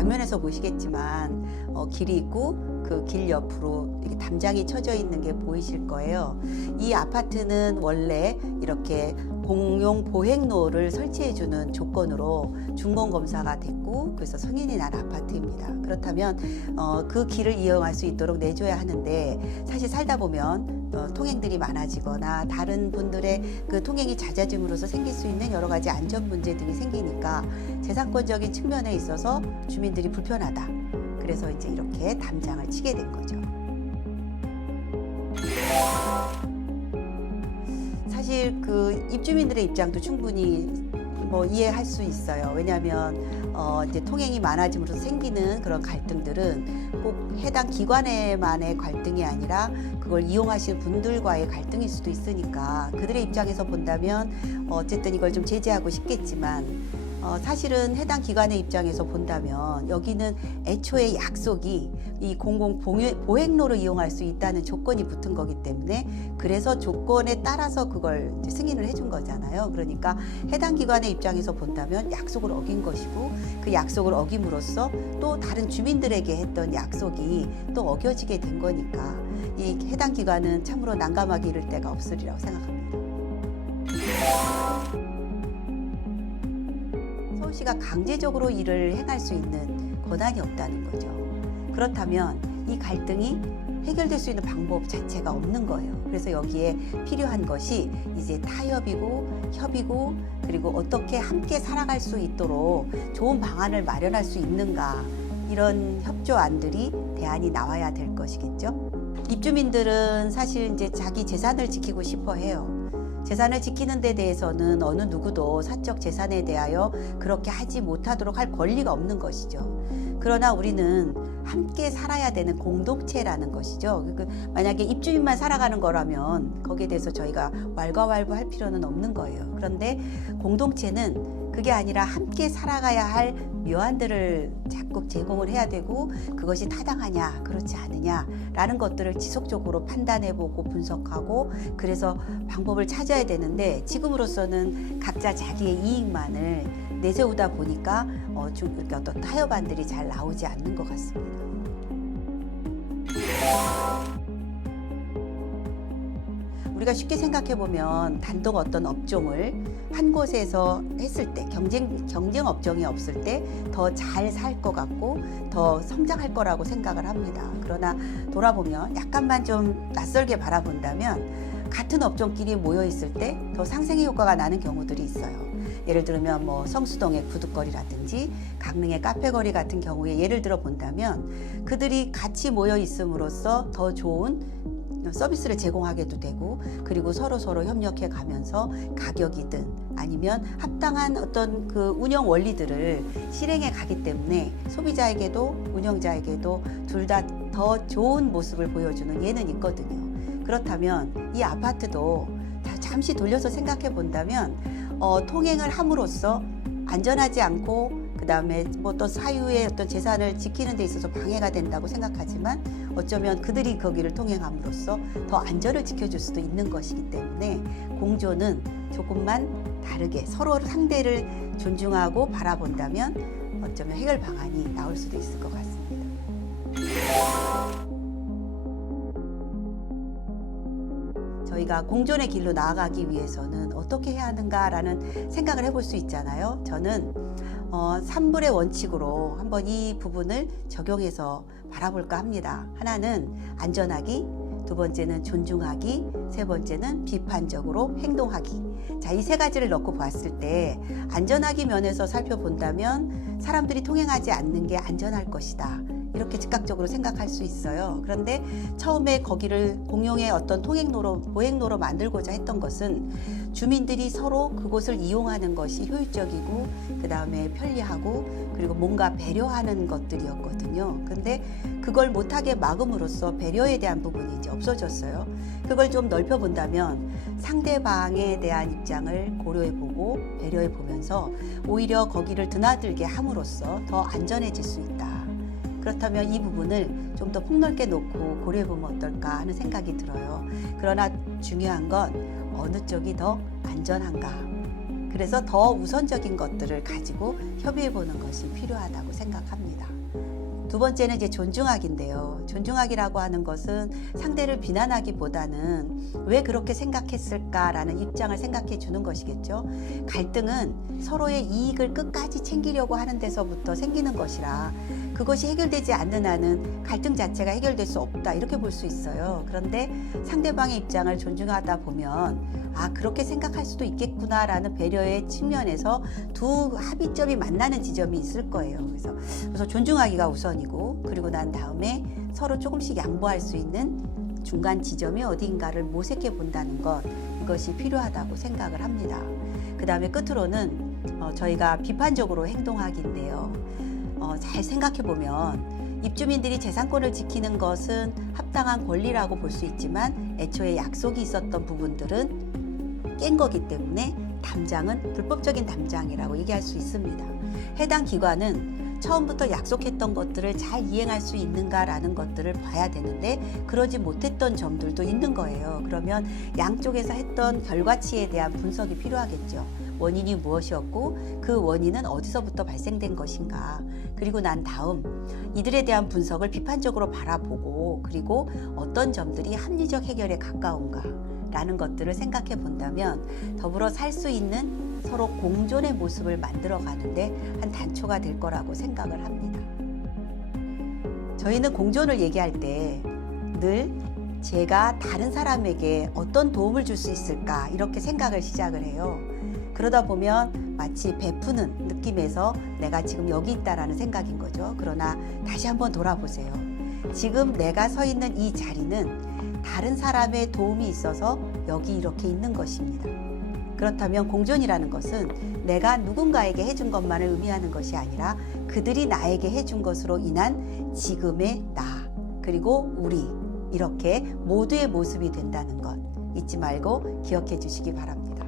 장면에서 보시겠지만 길이 있고 그 길 옆으로 이렇게 담장이 쳐져 있는 게 보이실 거예요. 이 아파트는 원래 이렇게 공용 보행로를 설치해주는 조건으로 준공검사가 됐고 그래서 승인이 난 아파트입니다. 그렇다면 그 길을 이용할 수 있도록 내줘야 하는데 사실 살다 보면 통행들이 많아지거나 다른 분들의 그 통행이 잦아짐으로써 생길 수 있는 여러 가지 안전 문제들이 생기니까 재산권적인 측면에 있어서 주민들이 불편하다. 그래서 이제 이렇게 담장을 치게 된 거죠. 사실 그 입주민들의 입장도 충분히 이해할 수 있어요. 왜냐하면 이제 통행이 많아짐으로써 생기는 그런 갈등들은 꼭 해당 기관에만의 갈등이 아니라 그걸 이용하시는 분들과의 갈등일 수도 있으니까 그들의 입장에서 본다면 어쨌든 이걸 좀 제재하고 싶겠지만 사실은 해당 기관의 입장에서 본다면 여기는 애초에 약속이 이 공공 보행로를 이용할 수 있다는 조건이 붙은 거기 때문에 그래서 조건에 따라서 그걸 이제 승인을 해준 거잖아요. 그러니까 해당 기관의 입장에서 본다면 약속을 어긴 것이고 그 약속을 어김으로써 또 다른 주민들에게 했던 약속이 또 어겨지게 된 거니까 이 해당 기관은 참으로 난감하게 이를 데가 없으리라고 생각합니다. 서울시가 강제적으로 일을 행할 수 있는 권한이 없다는 거죠. 그렇다면 이 갈등이 해결될 수 있는 방법 자체가 없는 거예요. 그래서 여기에 필요한 것이 이제 타협이고 협의고 그리고 어떻게 함께 살아갈 수 있도록 좋은 방안을 마련할 수 있는가 이런 협조안들이 대안이 나와야 될 것이겠죠. 입주민들은 사실 이제 자기 재산을 지키고 싶어 해요. 재산을 지키는 데 대해서는 어느 누구도 사적 재산에 대하여 그렇게 하지 못하도록 할 권리가 없는 것이죠. 그러나 우리는 함께 살아야 되는 공동체라는 것이죠. 만약에 입주민만 살아가는 거라면 거기에 대해서 저희가 왈가왈부할 필요는 없는 거예요. 그런데 공동체는 그게 아니라 함께 살아가야 할 묘안들을 자꾸 제공을 해야 되고 그것이 타당하냐 그렇지 않느냐라는 것들을 지속적으로 판단해보고 분석하고 그래서 방법을 찾아야 되는데 지금으로서는 각자 자기의 이익만을 내세우다 보니까 이렇게 어떤 타협안들이 잘 나오지 않는 것 같습니다. 우리가 쉽게 생각해 보면 단독 어떤 업종을 한 곳에서 했을 때 경쟁 업종이 없을 때 더 잘 살 것 같고 더 성장할 거라고 생각을 합니다. 그러나 돌아보면 약간만 좀 낯설게 바라본다면 같은 업종끼리 모여 있을 때 더 상생의 효과가 나는 경우들이 있어요. 예를 들면 성수동의 구두거리라든지 강릉의 카페거리 같은 경우에 예를 들어 본다면 그들이 같이 모여 있음으로써 더 좋은 서비스를 제공하게도 되고 그리고 서로 협력해 가면서 가격이든 아니면 합당한 어떤 그 운영 원리들을 실행해 가기 때문에 소비자에게도 운영자에게도 둘 다 더 좋은 모습을 보여주는 예는 있거든요. 그렇다면 이 아파트도 잠시 돌려서 생각해 본다면 통행을 함으로써 안전하지 않고 그 다음에 또 사유의 어떤 재산을 지키는 데 있어서 방해가 된다고 생각하지만 어쩌면 그들이 거기를 통행함으로써 더 안전을 지켜줄 수도 있는 것이기 때문에 공조는 조금만 다르게 서로 상대를 존중하고 바라본다면 어쩌면 해결 방안이 나올 수도 있을 것 같습니다. 저희가 공존의 길로 나아가기 위해서는 어떻게 해야 하는가라는 생각을 해볼 수 있잖아요. 저는 3불의 원칙으로 한번 이 부분을 적용해서 바라볼까 합니다. 하나는 안전하기, 두 번째는 존중하기, 세 번째는 비판적으로 행동하기. 자, 이 세 가지를 넣고 봤을 때 안전하기 면에서 살펴본다면 사람들이 통행하지 않는 게 안전할 것이다. 이렇게 즉각적으로 생각할 수 있어요. 그런데 처음에 거기를 공용의 어떤 통행로로, 보행로로 만들고자 했던 것은 주민들이 서로 그곳을 이용하는 것이 효율적이고 그 다음에 편리하고 그리고 뭔가 배려하는 것들이었거든요. 근데 그걸 못하게 막음으로써 배려에 대한 부분이 이제 없어졌어요. 그걸 좀 넓혀본다면 상대방에 대한 입장을 고려해보고 배려해보면서 오히려 거기를 드나들게 함으로써 더 안전해질 수 있다. 그렇다면 이 부분을 좀 더 폭넓게 놓고 고려해보면 어떨까 하는 생각이 들어요. 그러나 중요한 건 어느 쪽이 더 안전한가, 그래서 더 우선적인 것들을 가지고 협의해 보는 것이 필요하다고 생각합니다. 두 번째는 이제 존중하기인데요. 존중하기라고 하는 것은 상대를 비난하기보다는 왜 그렇게 생각했을까라는 입장을 생각해 주는 것이겠죠. 갈등은 서로의 이익을 끝까지 챙기려고 하는 데서부터 생기는 것이라 그것이 해결되지 않는 한은 갈등 자체가 해결될 수 없다 이렇게 볼 수 있어요. 그런데 상대방의 입장을 존중하다 보면 그렇게 생각할 수도 있겠구나라는 배려의 측면에서 두 합의점이 만나는 지점이 있을 거예요. 그래서 존중하기가 우선이고 그리고 난 다음에 서로 조금씩 양보할 수 있는 중간 지점이 어딘가를 모색해 본다는 것, 이것이 필요하다고 생각을 합니다. 그 다음에 끝으로는 저희가 비판적으로 행동하기인데요. 잘 생각해 보면 입주민들이 재산권을 지키는 것은 합당한 권리라고 볼 수 있지만 애초에 약속이 있었던 부분들은 깬 거기 때문에 담장은 불법적인 담장이라고 얘기할 수 있습니다. 해당 기관은 처음부터 약속했던 것들을 잘 이행할 수 있는가라는 것들을 봐야 되는데 그러지 못했던 점들도 있는 거예요. 그러면 양쪽에서 했던 결과치에 대한 분석이 필요하겠죠. 원인이 무엇이었고 그 원인은 어디서부터 발생된 것인가. 그리고 난 다음 이들에 대한 분석을 비판적으로 바라보고 그리고 어떤 점들이 합리적 해결에 가까운가 라는 것들을 생각해 본다면 더불어 살 수 있는 서로 공존의 모습을 만들어 가는데 한 단초가 될 거라고 생각을 합니다. 저희는 공존을 얘기할 때 늘 제가 다른 사람에게 어떤 도움을 줄 수 있을까 이렇게 생각을 시작을 해요. 그러다 보면 마치 베푸는 느낌에서 내가 지금 여기 있다라는 생각인 거죠. 그러나 다시 한번 돌아보세요. 지금 내가 서 있는 이 자리는 다른 사람의 도움이 있어서 여기 이렇게 있는 것입니다. 그렇다면 공존이라는 것은 내가 누군가에게 해준 것만을 의미하는 것이 아니라 그들이 나에게 해준 것으로 인한 지금의 나 그리고 우리 이렇게 모두의 모습이 된다는 것 잊지 말고 기억해 주시기 바랍니다.